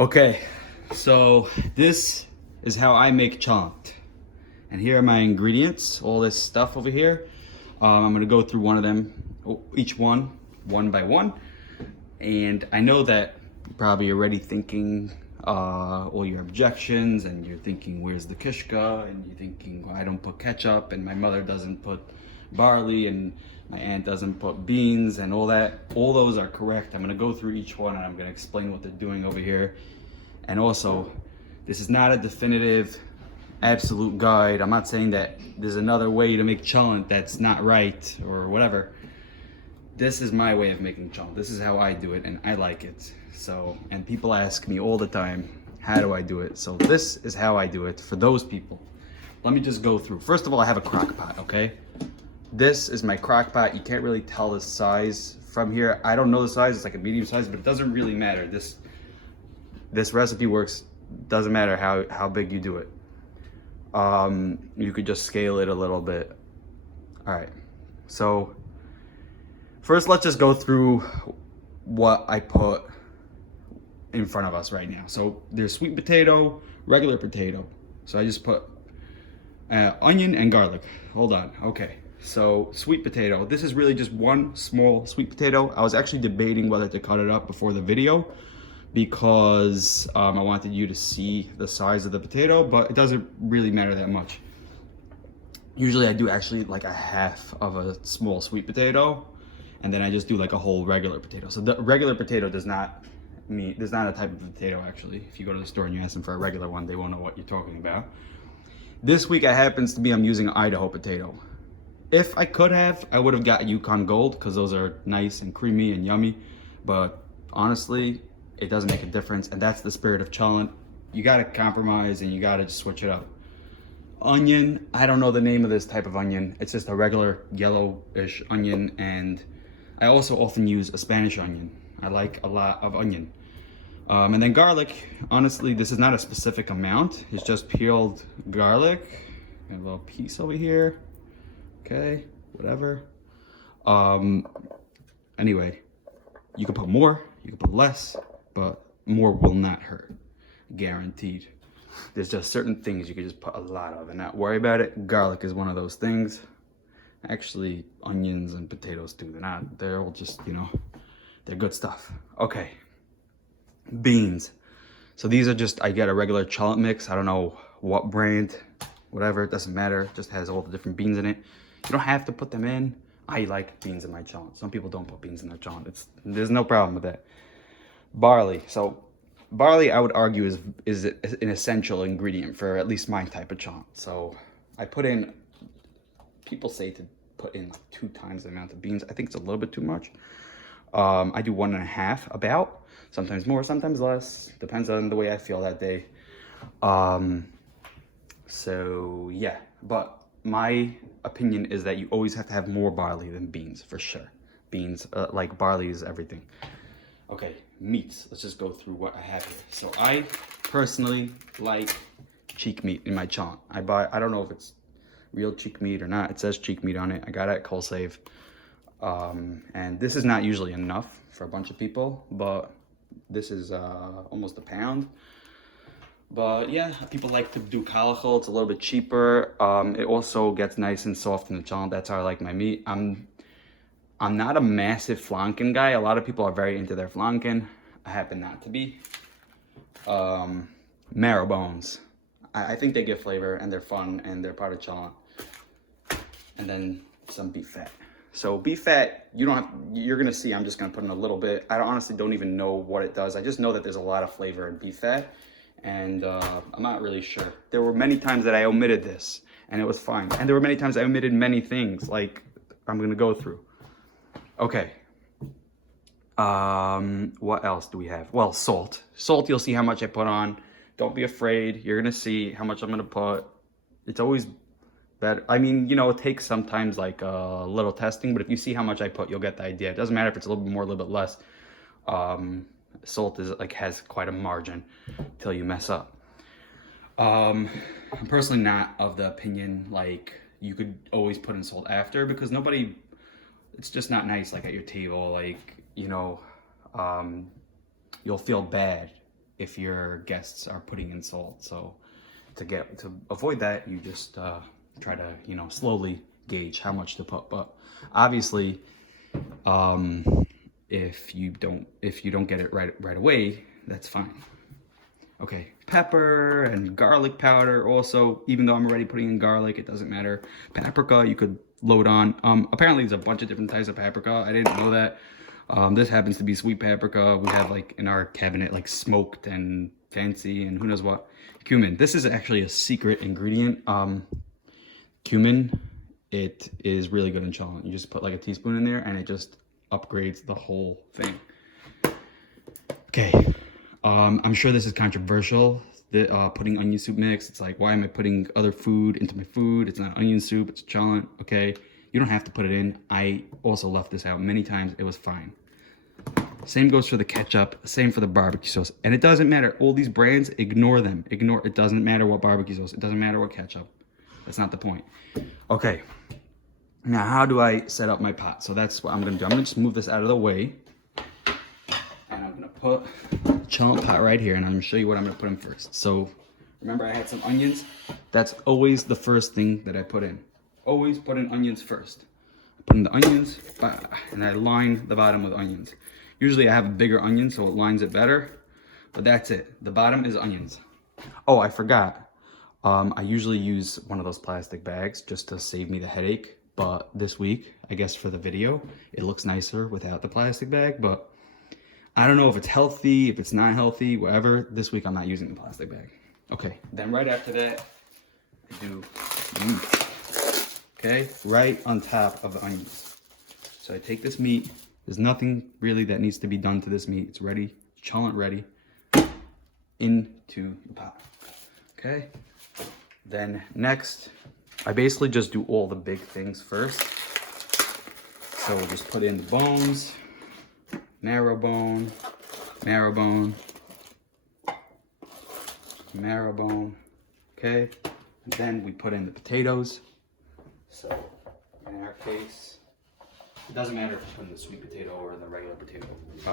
Okay, so this is how I make cholent. And here are my ingredients, all this stuff over here. I'm gonna go through one of them, each one by one. And I know that you're probably already thinking all your objections, and you're thinking, where's the kishka? And you're thinking, well, I don't put ketchup, and my mother doesn't put barley, and my aunt doesn't put beans, and all that. All those are correct. I'm gonna go through each one, and I'm gonna explain what they're doing over here. And also, this is not a definitive, absolute guide. I'm not saying that there's another way to make cholent that's not right or whatever. This is my way of making cholent. This is how I do it, and I like it. So, and people ask me all the time, how do I do it? So this is how I do it for those people. Let me just go through. First of all, I have a crock pot, okay? This is my crock pot. You can't really tell the size from here. I don't know the size, it's like a medium size, but it doesn't really matter. This recipe works, doesn't matter how big you do it. You could just scale it a little bit. All right, so first let's just go through what I put in front of us right now. So there's sweet potato, regular potato. So I just put onion and garlic. Hold on, okay. So sweet potato, this is really just one small sweet potato. I was actually debating whether to cut it up before the video because I wanted you to see the size of the potato, but it doesn't really matter that much. Usually I do actually like a half of a small sweet potato, and then I just do like a whole regular potato. So the regular potato there's not a type of potato actually. If you go to the store and you ask them for a regular one, they won't know what you're talking about. This week I'm using Idaho potato. If I could have, I would have got Yukon Gold because those are nice and creamy and yummy, but honestly, it doesn't make a difference, and that's the spirit of cholent. You gotta compromise and you gotta just switch it up. Onion, I don't know the name of this type of onion. It's just a regular yellowish onion, and I also often use a Spanish onion. I like a lot of onion. And then garlic, honestly, this is not a specific amount. It's just peeled garlic. Got a little piece over here. Okay, whatever. Anyway, you can put more, you can put less, but more will not hurt, guaranteed. There's just certain things you can just put a lot of and not worry about it. Garlic is one of those things. Actually, onions and potatoes too. They're all just, they're good stuff. Okay, beans. So these are just, I get a regular cholent mix. I don't know what brand, whatever, it doesn't matter. It just has all the different beans in it. You don't have to put them in. I like beans in my cholent. Some people don't put beans in their cholent. There's no problem with that. Barley. So barley, I would argue, is an essential ingredient for at least my type of cholent. So I put in, people say to put in like 2 times the amount of beans. I think it's a little bit too much. I do 1.5 about, sometimes more, sometimes less. Depends on the way I feel that day. So yeah, but my opinion is that you always have to have more barley than beans, for sure. Beans, like barley is everything. Okay, meats. Let's just go through what I have here. So I personally like cheek meat in my cholent. I don't know if it's real cheek meat or not. It says cheek meat on it. I got it at Cold Save. And this is not usually enough for a bunch of people, but this is almost a pound. But yeah, people like to do kalachol. It's a little bit cheaper. It also gets nice and soft in the cholent. That's how I like my meat. I'm not a massive flanken guy. A lot of people are very into their flanken. I happen not to be. Marrow bones. I think they give flavor and they're fun and they're part of cholent. And then some beef fat. So beef fat, you're gonna see I'm just gonna put in a little bit. I honestly don't even know what it does. I just know that there's a lot of flavor in beef fat, and I'm not really sure. There were many times that I omitted this and it was fine. And there were many times I omitted many things, like I'm gonna go through. Okay. What else do we have? Well, salt. Salt, you'll see how much I put on. Don't be afraid. You're gonna see how much I'm gonna put. It's always better. I mean, it takes sometimes like a little testing, but if you see how much I put, you'll get the idea. It doesn't matter if it's a little bit more, a little bit less. Salt has quite a margin till you mess up. I'm personally not of the opinion like you could always put in salt after, because it's just not nice, like at your table, like, you'll feel bad if your guests are putting in salt. So to avoid that, you just try to, you know, slowly gauge how much to put. But obviously, if you don't get it right away, that's fine. Okay, pepper and garlic powder also, even though I'm already putting in garlic, it doesn't matter. Paprika, you could load on. Apparently there's a bunch of different types of paprika. I didn't know that. This happens to be sweet paprika. We have like in our cabinet, like smoked and fancy and who knows what. Cumin. This is actually a secret ingredient. Cumin, it is really good in cholent. You just put like a teaspoon in there and it just upgrades the whole thing. Okay. I'm sure this is controversial, putting onion soup mix. It's like, why am I putting other food into my food? It's not onion soup, it's cholent. Okay, you don't have to put it in. I also left this out many times. It was fine. Same goes for the ketchup, same for the barbecue sauce. And it doesn't matter. All these brands, ignore them. It doesn't matter what barbecue sauce. It doesn't matter what ketchup. That's not the point. Okay, now how do I set up my pot? So that's what I'm gonna do. I'm gonna just move this out of the way. And I'm gonna put cholent pot right here, and I'm gonna show you what I'm gonna put in first. So remember I had some onions. That's always the first thing that I put in. Always put in onions first. I put in the onions, and I line the bottom with onions. Usually I have a bigger onion, so it lines it better, but that's it. The bottom is onions. Oh, I forgot. I usually use one of those plastic bags just to save me the headache, but this week, I guess for the video, it looks nicer without the plastic bag, but I don't know if it's healthy, if it's not healthy, whatever. This week I'm not using the plastic bag. Okay, then right after that, I do meat. Okay, right on top of the onions. So I take this meat. There's nothing really that needs to be done to this meat. It's ready, cholent ready, into the pot. Okay, then next, I basically just do all the big things first. So we'll just put in the bones. Marrow bone, marrow bone, marrow bone, okay? And then we put in the potatoes. So in our case, it doesn't matter if you put in the sweet potato or the regular potato,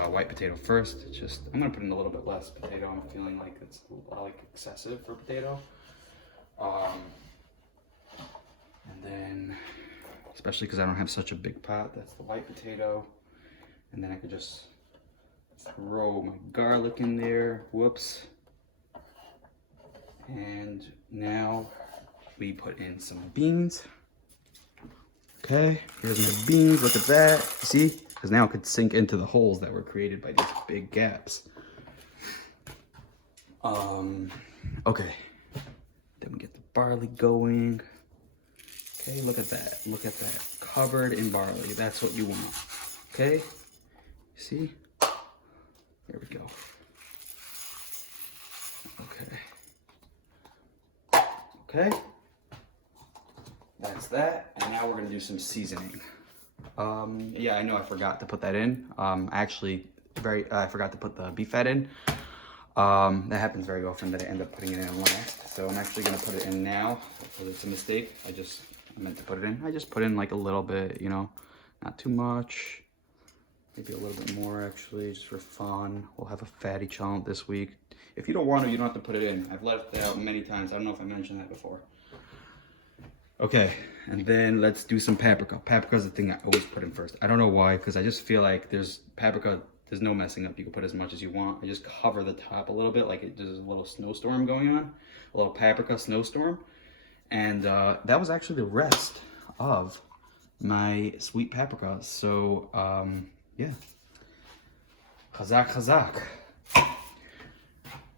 white potato first. It's just, I'm gonna put in a little bit less potato. I'm feeling like it's like excessive for potato. And then, especially because I don't have such a big pot, that's the white potato. And then I could just throw my garlic in there. Whoops. And now we put in some beans. Okay, here's my beans. Look at that. See? Because now it could sink into the holes that were created by these big gaps. Okay. Then we get the barley going. Okay, look at that. Look at that. Covered in barley. That's what you want. Okay? See? There we go. Okay. Okay. That's that. And now we're gonna do some seasoning. Yeah, I know I forgot to put that in. I forgot to put the beef fat in. That happens very often that I end up putting it in last. So I'm actually gonna put it in now. Because it's a mistake. I meant to put it in. I just put in like a little bit, you know, not too much. Maybe a little bit more actually, just for fun. We'll have a fatty cholent this week. If you don't want to, you don't have to put it in. I've left it out many times. I don't know if I mentioned that before. Okay, and then let's do some paprika. Paprika is the thing I always put in first. I don't know why, because I just feel like there's no messing up. You can put as much as you want. I just cover the top a little bit, like there's a little snowstorm going on. A little paprika snowstorm. And that was actually the rest of my sweet paprika. So, yeah. Chazak, chazak.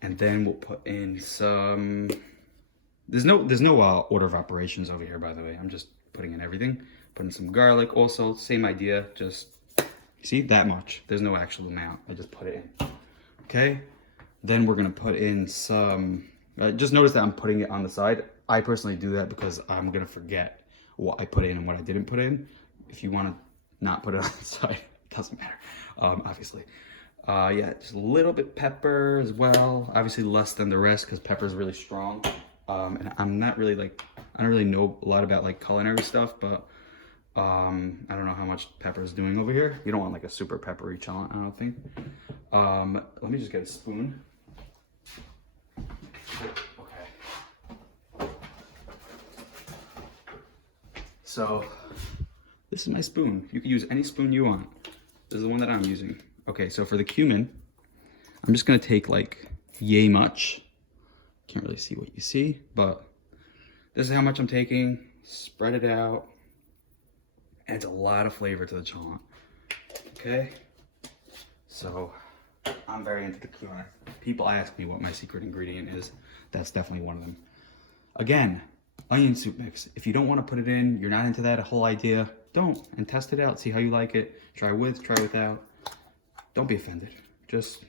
And then we'll put in some... There's no order of operations over here, by the way. I'm just putting in everything. Putting some garlic also, same idea, just... See, that much. There's no actual amount. I just put it in. Okay? Then we're going to put in some... just notice that I'm putting it on the side. I personally do that because I'm going to forget what I put in and what I didn't put in. If you want to not put it on the side, it doesn't matter, obviously. Yeah, just a little bit pepper as well. Obviously less than the rest because pepper is really strong. And I'm not really like, I don't really know a lot about like culinary stuff, but I don't know how much pepper is doing over here. You don't want like a super peppery cholent, I don't think. Let me just get a spoon. Okay. So, this is my spoon. You can use any spoon you want. This is the one that I'm using. Okay, so for the cumin, I'm just gonna take like yay much. Can't really see what you see, but this is how much I'm taking. Spread it out. Adds a lot of flavor to the cholent. Okay? So, I'm very into the cumin. People ask me what my secret ingredient is. That's definitely one of them. Again, onion soup mix. If you don't want to put it in, you're not into that whole idea, don't. And test it out, see how you like it. Try with, try without. Don't be offended. Just,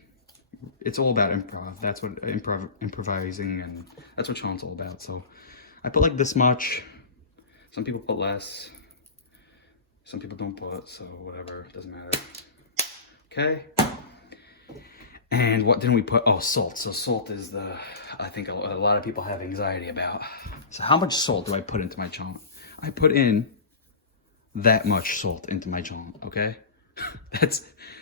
it's all about improv. That's what improvising, and that's what cholent's all about. So I put like this much. Some people put less. Some people don't put, so whatever, doesn't matter. Okay. And what didn't we put? Oh, salt. So salt is the, I think a lot of people have anxiety about. So how much salt do I put into my cholent? I put in that much salt into my cholent, okay?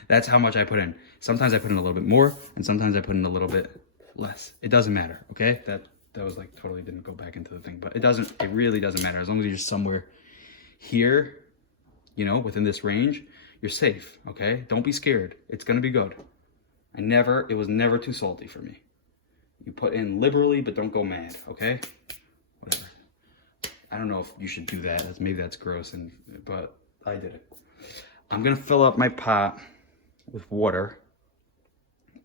That's how much I put in. Sometimes I put in a little bit more, and sometimes I put in a little bit less. It doesn't matter, okay? That was like totally didn't go back into the thing, but it really doesn't matter. As long as you're somewhere here, you know, within this range, you're safe, okay? Don't be scared. It's gonna be good. It was never too salty for me. You put in liberally, but don't go mad, okay? Whatever. I don't know if you should do that. Maybe that's gross, but I did it. I'm gonna fill up my pot with water.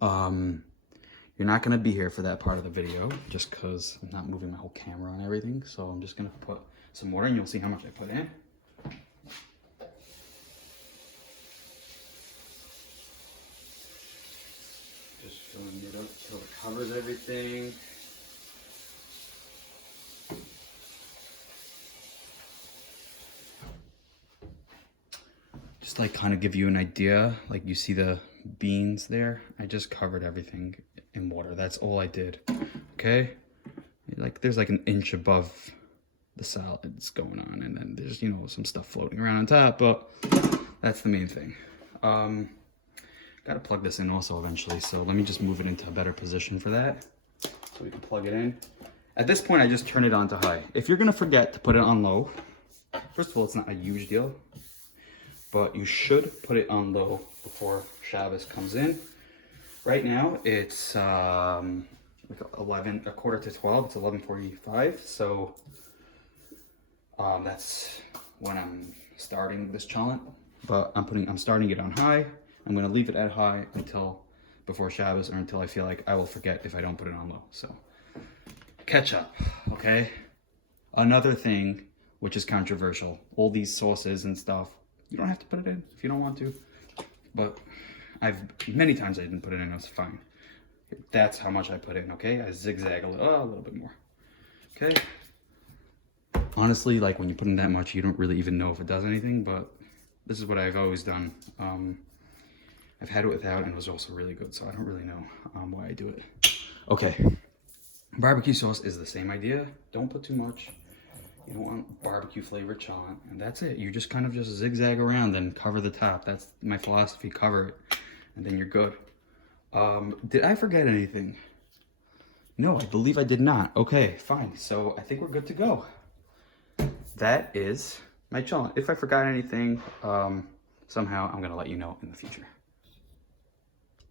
You're not gonna be here for that part of the video, just cause I'm not moving my whole camera and everything. So I'm just gonna put some water, and you'll see how much I put in. Just filling it up till it covers everything. Just like kind of give you an idea, like you see the beans there. I just covered everything in water. That's all I did. Okay, like there's like an inch above the solids going on, and then there's, you know, some stuff floating around on top, but that's the main thing. Gotta plug this in also eventually, so let me just move it into a better position for that, so we can plug it in. At this point, I just turn it on to high. If you're gonna forget to put it on low, first of all, it's not a huge deal, but you should put it on low before Shabbos comes in. Right now, it's like 11, a quarter to 12, it's 11:45, so that's when I'm starting this cholent, but I'm starting it on high. I'm gonna leave it at high until before Shabbos, or until I feel like I will forget if I don't put it on low. So, ketchup, okay? Another thing which is controversial, all these sauces and stuff, you don't have to put it in if you don't want to, but many times I didn't put it in, it's fine. That's how much I put in, okay? I zigzag a little bit more, okay? Honestly, like when you put in that much, you don't really even know if it does anything, but this is what I've always done. I've had it without, and it was also really good, so I don't really know why I do it. Okay, barbecue sauce is the same idea. Don't put too much. You don't want barbecue flavored cholent, and that's it. You just kind of just zigzag around and cover the top. That's my philosophy, cover it, and then you're good. Did I forget anything? No, I believe I did not. Okay, fine. So I think we're good to go. That is my cholent. If I forgot anything, somehow I'm gonna let you know in the future.